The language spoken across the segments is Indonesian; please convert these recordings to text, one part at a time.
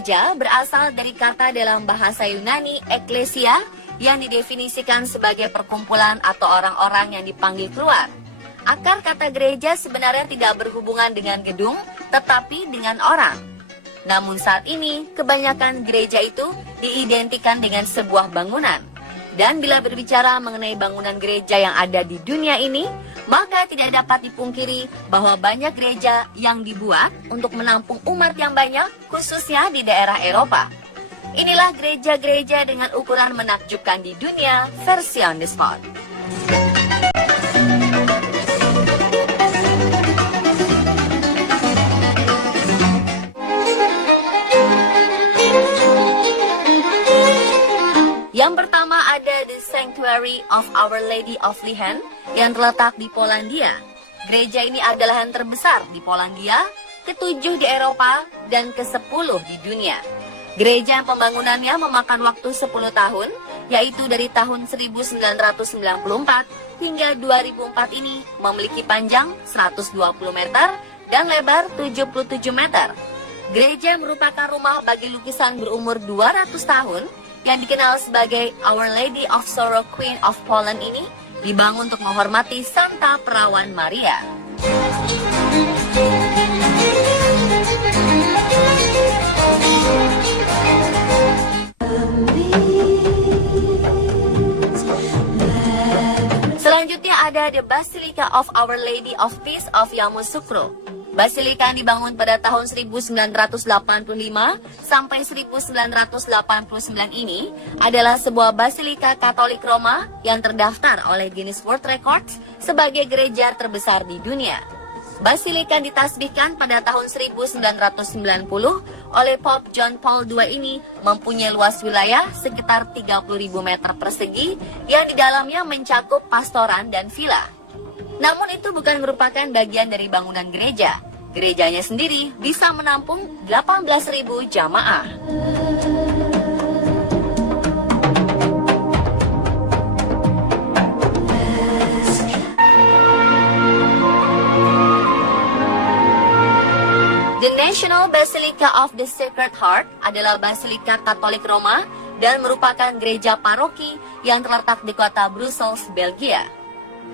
gereja berasal dari kata dalam bahasa Yunani eklesia yang didefinisikan sebagai perkumpulan atau orang-orang yang dipanggil keluar. Akar kata gereja sebenarnya tidak berhubungan dengan gedung, tetapi dengan orang. Namun saat ini, kebanyakan gereja itu diidentikan dengan sebuah bangunan. Dan bila berbicara mengenai bangunan gereja yang ada di dunia ini, maka tidak dapat dipungkiri bahwa banyak gereja yang dibuat untuk menampung umat yang banyak, khususnya di daerah Eropa. Inilah gereja-gereja dengan ukuran menakjubkan di dunia, versi on the spot. Yang pertama ada The Sanctuary of Our Lady of Lihen yang terletak di Polandia. Gereja ini adalah yang terbesar di Polandia, ke-7 di Eropa, dan ke-10 di dunia. Gereja yang pembangunannya memakan waktu 10 tahun, yaitu dari tahun 1994 hingga 2004 ini memiliki panjang 120 meter dan lebar 77 meter. Gereja merupakan rumah bagi lukisan berumur 200 tahun yang dikenal sebagai Our Lady of Sorrow Queen of Poland ini dibangun untuk menghormati Santa Perawan Maria. Selanjutnya ada The Basilica of Our Lady of Peace of Yamoussoukro. Basilika yang dibangun pada tahun 1985 sampai 1989 ini adalah sebuah basilika Katolik Roma yang terdaftar oleh Guinness World Records sebagai gereja terbesar di dunia. Basilika yang ditasbihkan pada tahun 1990 oleh Pope John Paul II ini mempunyai luas wilayah sekitar 30.000 meter persegi yang di dalamnya mencakup pastoran dan villa. Namun itu bukan merupakan bagian dari bangunan gereja. Gerejanya sendiri bisa menampung 18.000 jamaah. The National Basilica of the Sacred Heart adalah basilika Katolik Roma dan merupakan gereja paroki yang terletak di kota Brussels, Belgia.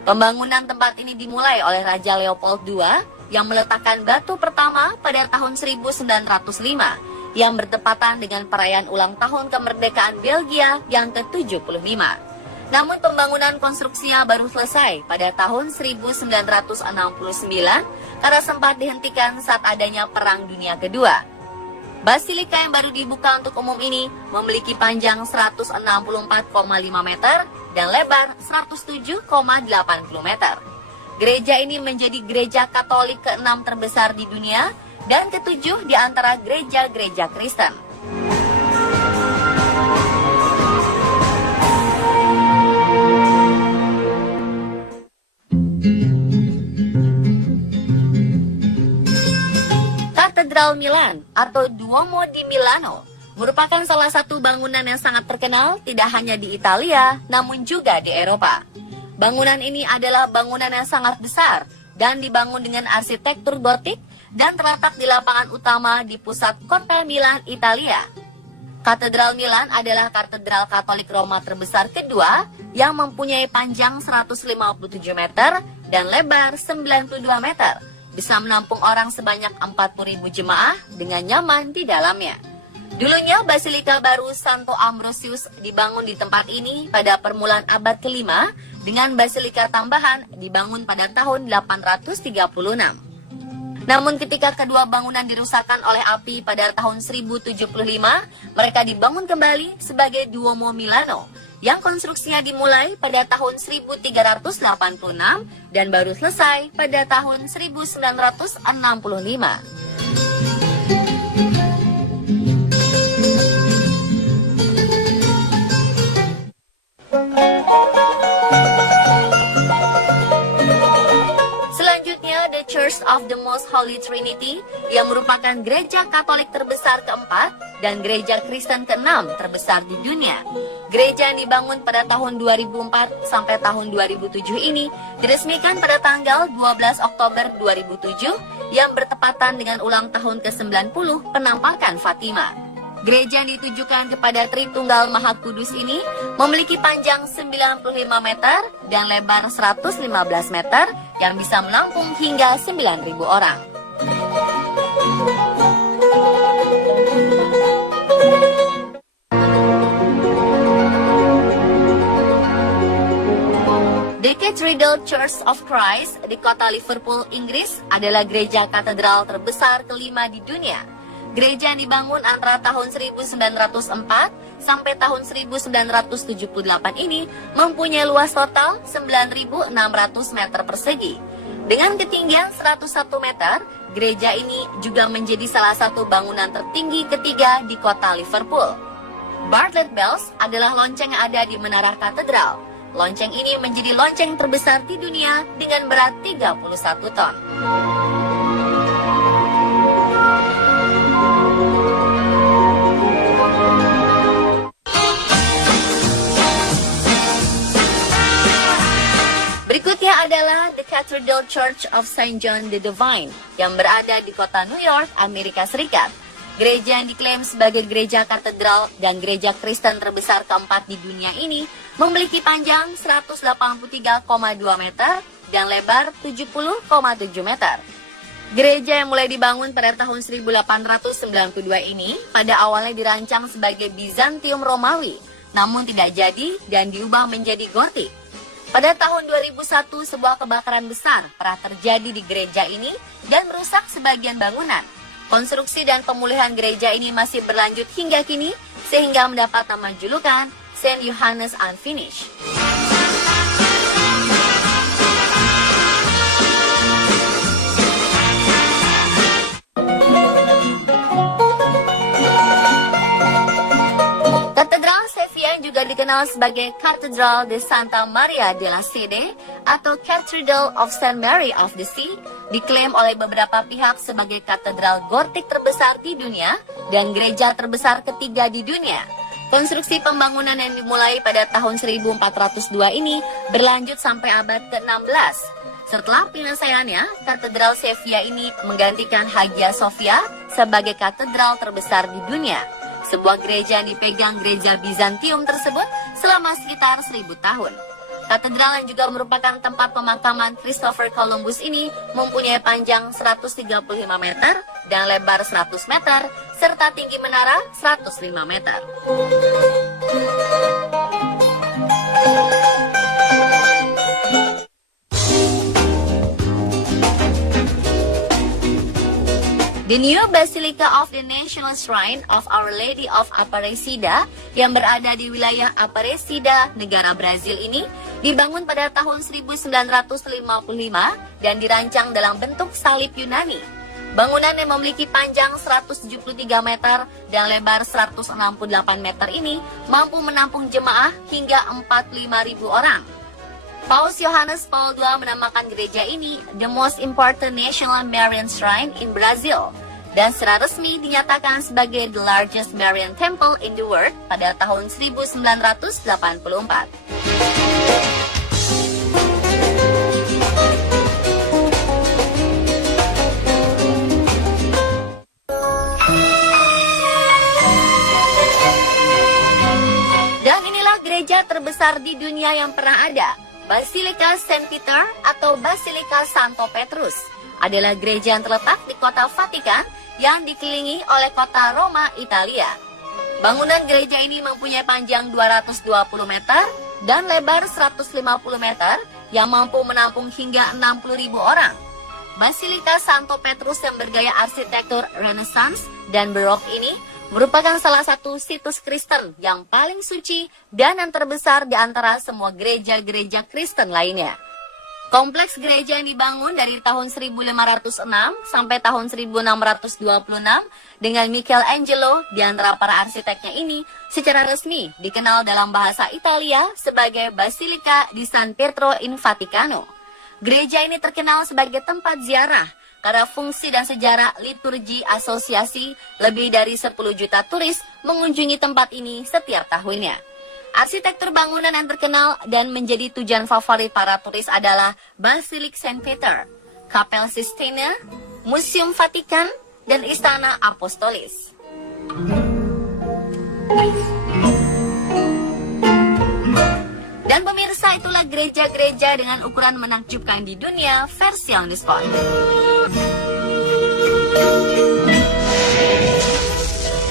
Pembangunan tempat ini dimulai oleh Raja Leopold II yang meletakkan batu pertama pada tahun 1905 yang bertepatan dengan perayaan ulang tahun kemerdekaan Belgia yang ke-75. Namun pembangunan konstruksinya baru selesai pada tahun 1969 karena sempat dihentikan saat adanya Perang Dunia Kedua. Basilika yang baru dibuka untuk umum ini memiliki panjang 164,5 meter dan lebar 107,80 meter. Gereja ini menjadi gereja Katolik ke-6 terbesar di dunia dan ke-7 di antara gereja-gereja Kristen. Katedral Milan atau Duomo di Milano merupakan salah satu bangunan yang sangat terkenal tidak hanya di Italia, namun juga di Eropa. Bangunan ini adalah bangunan yang sangat besar dan dibangun dengan arsitektur gotik dan terletak di lapangan utama di pusat kota Milan, Italia. Katedral Milan adalah katedral Katolik Roma terbesar kedua yang mempunyai panjang 157 meter dan lebar 92 meter. Bisa menampung orang sebanyak 40.000 jemaah dengan nyaman di dalamnya. Dulunya Basilika baru Santo Ambrosius dibangun di tempat ini pada permulaan abad ke-5 dengan basilika tambahan dibangun pada tahun 836. Namun ketika kedua bangunan dirusakkan oleh api pada tahun 1075, mereka dibangun kembali sebagai Duomo Milano yang konstruksinya dimulai pada tahun 1386 dan baru selesai pada tahun 1965. Selanjutnya, The Church of the Most Holy Trinity yang merupakan gereja Katolik terbesar keempat dan gereja Kristen keenam terbesar di dunia. Gereja yang dibangun pada tahun 2004 sampai tahun 2007 ini diresmikan pada tanggal 12 Oktober 2007 yang bertepatan dengan ulang tahun ke-90 penampakan Fatima. Gereja yang ditujukan kepada Tritunggal Maha Kudus ini memiliki panjang 95 meter dan lebar 115 meter yang bisa menampung hingga 9.000 orang. The Cathedral Church of Christ di kota Liverpool, Inggris adalah gereja katedral terbesar kelima di dunia. Gereja yang dibangun antara tahun 1904 sampai tahun 1978 ini mempunyai luas total 9.600 meter persegi. Dengan ketinggian 101 meter, gereja ini juga menjadi salah satu bangunan tertinggi ketiga di kota Liverpool. Bartlett Bells adalah lonceng yang ada di menara katedral. Lonceng ini menjadi lonceng terbesar di dunia dengan berat 31 ton. Berikutnya adalah The Cathedral Church of St. John the Divine yang berada di kota New York, Amerika Serikat. Gereja yang diklaim sebagai gereja katedral dan gereja Kristen terbesar keempat di dunia ini memiliki panjang 183,2 meter dan lebar 70,7 meter. Gereja yang mulai dibangun pada tahun 1892 ini pada awalnya dirancang sebagai Bizantium Romawi, namun tidak jadi dan diubah menjadi Gotik. Pada tahun 2001, sebuah kebakaran besar pernah terjadi di gereja ini dan merusak sebagian bangunan. Konstruksi dan pemulihan gereja ini masih berlanjut hingga kini, sehingga mendapat nama julukan St. Johannes Unfinished. Katedral Sevilla juga dikenal sebagai Cathedral de Santa Maria de la Sede atau Cathedral of St. Mary of the Sea, diklaim oleh beberapa pihak sebagai katedral gotik terbesar di dunia dan gereja terbesar ketiga di dunia. Konstruksi pembangunan yang dimulai pada tahun 1402 ini berlanjut sampai abad ke-16. Setelah penyelesaiannya, Katedral Sevilla ini menggantikan Hagia Sophia sebagai katedral terbesar di dunia. Sebuah gereja yang dipegang gereja Bizantium tersebut selama sekitar 1000 tahun. Katedral yang juga merupakan tempat pemakaman Christopher Columbus ini mempunyai panjang 135 meter dan lebar 100 meter, serta tinggi menara 105 meter. The new Basilica of the National Shrine of Our Lady of Aparecida yang berada di wilayah Aparecida, negara Brazil ini dibangun pada tahun 1955 dan dirancang dalam bentuk salib Yunani. Bangunan yang memiliki panjang 173 meter dan lebar 168 meter ini mampu menampung jemaah hingga 45.000 orang. Paus Yohanes Paul II menamakan gereja ini the most important national Marian shrine in Brazil dan secara resmi dinyatakan sebagai the largest Marian temple in the world pada tahun 1984. Dan inilah gereja terbesar di dunia yang pernah ada. Basilika St. Peter atau Basilika Santo Petrus adalah gereja yang terletak di kota Vatikan yang dikelilingi oleh kota Roma, Italia. Bangunan gereja ini mempunyai panjang 220 meter dan lebar 150 meter yang mampu menampung hingga 60.000 orang. Basilika Santo Petrus yang bergaya arsitektur Renaissance dan Barok ini merupakan salah satu situs Kristen yang paling suci dan yang terbesar di antara semua gereja-gereja Kristen lainnya. Kompleks gereja yang dibangun dari tahun 1506 sampai tahun 1626 dengan Michelangelo di antara para arsiteknya ini secara resmi dikenal dalam bahasa Italia sebagai Basilica di San Pietro in Vaticano. Gereja ini terkenal sebagai tempat ziarah karena fungsi dan sejarah liturgi asosiasi lebih dari 10 juta turis mengunjungi tempat ini setiap tahunnya. Arsitektur bangunan yang terkenal dan menjadi tujuan favorit para turis adalah Basilik St. Peter, Kapel Sistine, Museum Vatikan, dan Istana Apostolis. Dan pemirsa, itulah gereja-gereja dengan ukuran menakjubkan di dunia versi yang diskon.